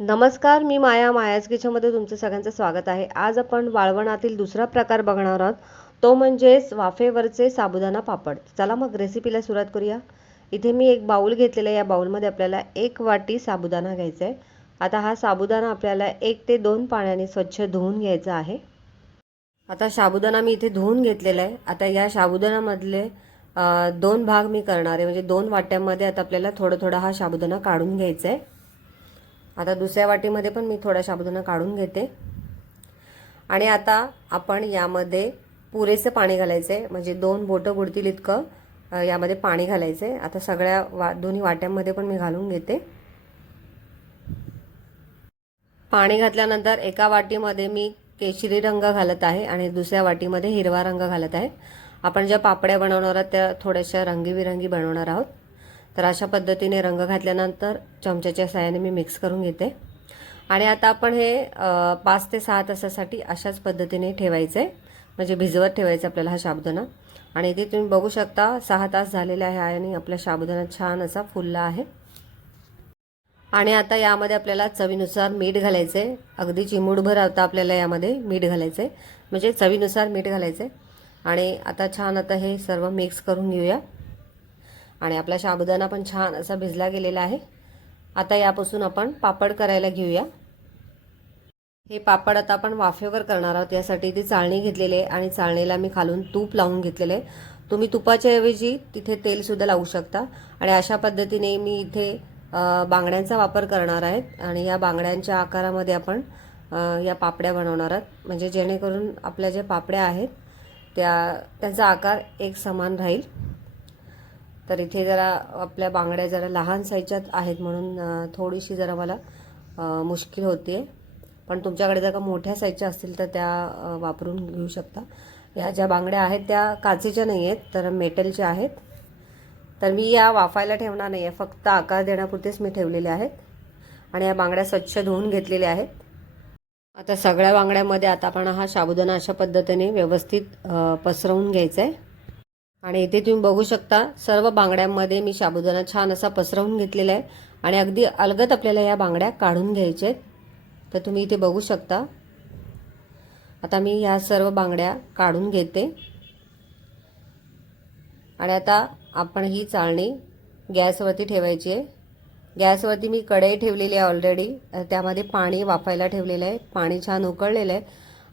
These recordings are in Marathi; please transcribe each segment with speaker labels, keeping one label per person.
Speaker 1: नमस्कार मी माया. मायाज किचनमध्ये तुमचं सगळ्यांचं स्वागत आहे. आज आपण वाळवणातील दुसरा प्रकार बघणार आहोत. तो म्हणजेच वाफेवरचे साबुदाणा पापड. चला मग रेसिपीला सुरुवात करूया. इथे मी एक बाऊल घेतलेला आहे. या बाऊलमध्ये आपल्याला एक वाटी साबुदाणा घ्यायचा आहे. आता हा साबुदाणा आपल्याला एक ते दोन पाण्याने स्वच्छ धुवून घ्यायचा आहे. आता साबुदाणा मी इथे धुवून घेतलेला आहे. आता या साबुदाणामधले दोन भाग मी करणार आहे. म्हणजे दोन वाट्यांमध्ये आता आपल्याला थोडं थोडा हा साबुदाणा काढून घ्यायचा आहे. आता दुसऱ्या वाटीमध्ये पण मी थोडा साबुदाणा काढून घेते. आणि आता आपण यामध्ये पुरेसं पाणी घालायचं आहे म्हणजे दोन बोटं बुडतील इतकं यामध्ये पाणी घालायचं. आहे आता सगळ्या वा दोन्ही वाट्यांमध्ये पण मी घालून घेते. पाणी घातल्यानंतर एका वाटीमध्ये मी केशरी रंग घालत आहे आणि दुसऱ्या वाटीमध्ये हिरवा रंग घालत आहे. आपण ज्या पापड्या बनवणार आहोत त्या थोड्याशा रंगीबिरंगी बनवणार आहोत. तर अशा पद्धतीने रंग घातल्यानंतर चमच्याच्या साहाय्याने मी मिक्स करून घेते. आणि आता आपण हे पाच ते सहा तासासाठी अशाच पद्धतीने ठेवायचं. आहे म्हणजे भिजवत ठेवायचं आपल्याला हा साबुदाणा. आणि इथे तुम्ही बघू शकता सहा तास झालेले आहे आणि आपला साबुदाणा छान असा फुलला आहे. आणि आता यामध्ये आपल्याला चवीनुसार मीठ घालायचं. आहे अगदी चिमूडभर आता आपल्याला यामध्ये मीठ घालायचं. आहे म्हणजे चवीनुसार मीठ घालायचं. आहे आणि आता छान आता हे सर्व मिक्स करून घेऊया. आणि आपला साबुदाणा पण छान असा भिजला गेलेला आहे. आता यापासून आपण पापड करायला घेऊया. हे पापड आता आपण वाफेवर करणार आहोत. यासाठी ती चाळणी घेतलेली आहे आणि चाळणीला मी खालून तूप लावून घेतलेले आहे. तुम्ही तुपाच्या ऐवजी तिथे तेलसुद्धा लावू शकता. आणि अशा पद्धतीने मी इथे बांगड्यांचा वापर करणार आहे. आणि या बांगड्यांच्या आकारामध्ये आपण या पापड्या बनवणार आहोत. म्हणजे जेणेकरून आपल्या ज्या पापड्या आहेत त्या त्यांचा आकार एक समान राहील. तर इथे जरा आपल्या बांगड्या जरा लहान साईजच्यात आहेत म्हणून थोडीशी जरा मला मुश्किल होते पण तुमच्याकडे जर का मोठ्या साईजच्या असतील तर त्या वापरून घेऊ शकता. या ज्या बांगड्या आहेत त्या काचेच्या नाही आहेत तर मेटलच्या आहेत. तर मी या वाफायला ठेवणार नाही आहे फक्त आकार देण्यापुरतेच मी ठेवलेले आहेत. आणि या बांगड्या स्वच्छ धुवून घेतलेल्या आहेत. आता सगळ्या बांगड्यामध्ये आता आपण हा साबुदाणा अशा पद्धतीने व्यवस्थित पसरवून घ्यायचा आहे आणि इथे तुम्ही बघू शकता सर्व बांगड्यांमध्ये मी साबुदाणा छान असा पसरवून घेतलेला आहे आणि अगदी अलगत आपल्याला या बांगड्या काढून घ्यायच्या आहेत. तर तुम्ही इथे बघू शकता. आता मी ह्या सर्व बांगड्या काढून घेते. आणि आता आपण ही चाळणी गॅसवरती ठेवायची आहे. गॅसवरती मी कढई ठेवलेली आहे ऑलरेडी त्यामध्ये पाणी वाफायला ठेवलेलं आहे. पाणी छान उकळलेलं आहे.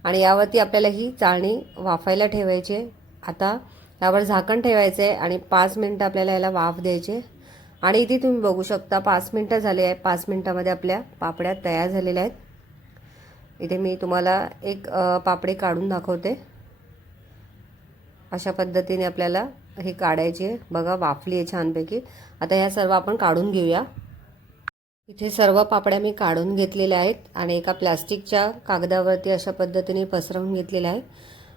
Speaker 1: आणि यावरती आपल्याला ही चाळणी वाफायला ठेवायची आहे. आता यावर झाकण ठेवायचं आहे आणि पाच मिनटं आपल्याला याला वाफ द्यायचे. आणि इथे तुम्ही बघू शकता पाच मिनटं झाले आहे पाच मिनटामध्ये आपल्या पापड्या तयार झालेल्या आहेत. इथे मी तुम्हाला एक पापडे पापडी काढून दाखवते. अशा पद्धतीने आपल्याला हे काढायची. आहे बघा वाफली आहे छानपैकी. आता ह्या सर्व आपण काढून घेऊया. इथे सर्व पापड्या मी काढून घेतलेल्या आहेत आणि एका प्लास्टिकच्या कागदावरती अशा पद्धतीने पसरवून घेतलेल्या आहे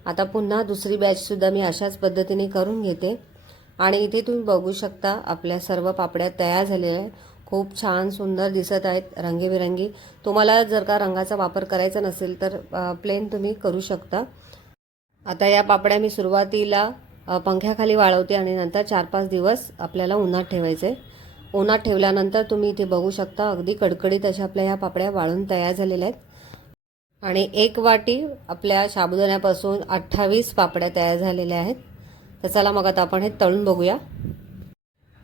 Speaker 1: आता पुन्हा दुसरी बॅचसुद्धा मी अशाच पद्धतीने करून घेते. आणि इथे तुम्ही बघू शकता आपल्या सर्व पापड्या तयार झालेल्या आहेत. खूप छान सुंदर दिसत आहेत रंगीबिरंगी. तुम्हाला जर का रंगाचा वापर करायचा नसेल तर प्लेन तुम्ही करू शकता. आता या पापड्या मी सुरुवातीला पंख्याखाली वाळवते आणि नंतर चार पाच दिवस आपल्याला उन्हात ठेवायचे. उन्हात ठेवल्यानंतर तुम्ही इथे बघू शकता अगदी कडकडीत अशा आपल्या ह्या पापड्या वाळून तयार झालेल्या आहेत. आणि एक वाटी आपल्या साबुदाण्यापासून अठ्ठावीस पापड्या तयार झालेल्या आहेत. तर चला मग आता आपण हे तळून बघूया.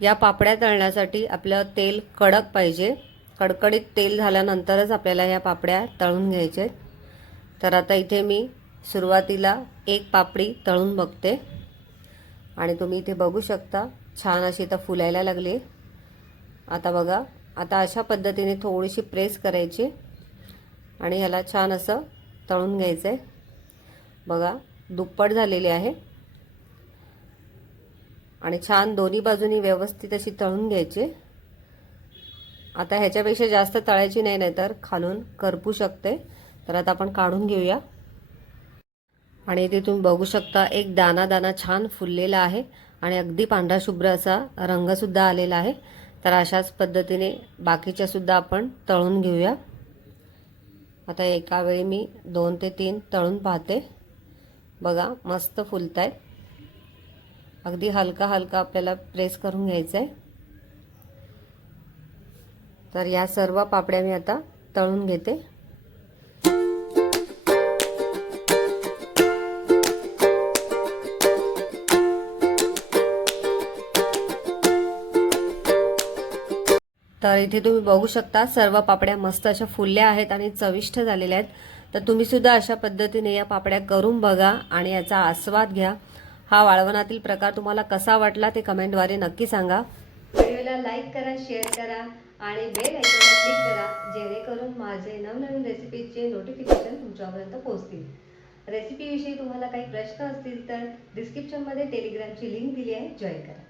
Speaker 1: या पापड्या तळण्यासाठी आपलं तेल कडक पाहिजे. कडकडीत तेल झाल्यानंतरच आपल्याला या पापड्या तळून घ्यायच्या आहेत. तर आता इथे मी सुरुवातीला एक पापडी तळून बघते. आणि तुम्ही इथे बघू शकता छान अशी इथं फुलायला लागली आता बघा आता अशा पद्धतीने थोडीशी प्रेस करायची. आणि ह्याला छान असं तळून घ्यायचं आहे बघा दुप्पट झालेली आहे. आणि छान दोन्ही बाजूनी व्यवस्थित अशी तळून घ्यायची. आता ह्याच्यापेक्षा जास्त तळायची नाही नाही तर खालून करपू शकते. तर आता आपण काढून घेऊया. आणि इथे तुम्ही बघू शकता एक दाना दाना छान फुललेला आहे. आणि अगदी पांढरा शुभ्र असा रंगसुद्धा आलेला आहे. तर अशाच पद्धतीने बाकीच्यासुद्धा आपण तळून घेऊया. आता एका वेळी मी दोन ते तीन तळून पाहते. बघा मस्त फुलत आहेत अगदी हलका हलका आपल्याला प्रेस करून घ्यायचं आहे तर या सर्व पापड्या मी आता तळून घेते. तर इथे तुम्ही बघू शकता सर्व पापड्या मस्त अशा फुलल्या आहेत आणि चविष्ट झालेल्या आहेत. तर तुम्ही सुद्धा अशा पद्धतीने या पापड्या करून बघा आणि याचा आस्वाद घ्या. हा वाळवणातील प्रकार तुम्हाला कसा वाटला ते कमेंटद्वारे नक्की सांगा. व्हिडिओला लाईक करा शेअर करा आणि बेल आयकॉनला क्लिक करा जेणेकरून माझे नवनवीन रेसिपीचे नोटिफिकेशन तुमच्यापर्यंत पोहोचतील. रेसिपीविषयी तुम्हाला काही प्रश्न असतील तर डिस्क्रिप्शनमध्ये टेलिग्रामची लिंक दिली आहे. जॉईन करा.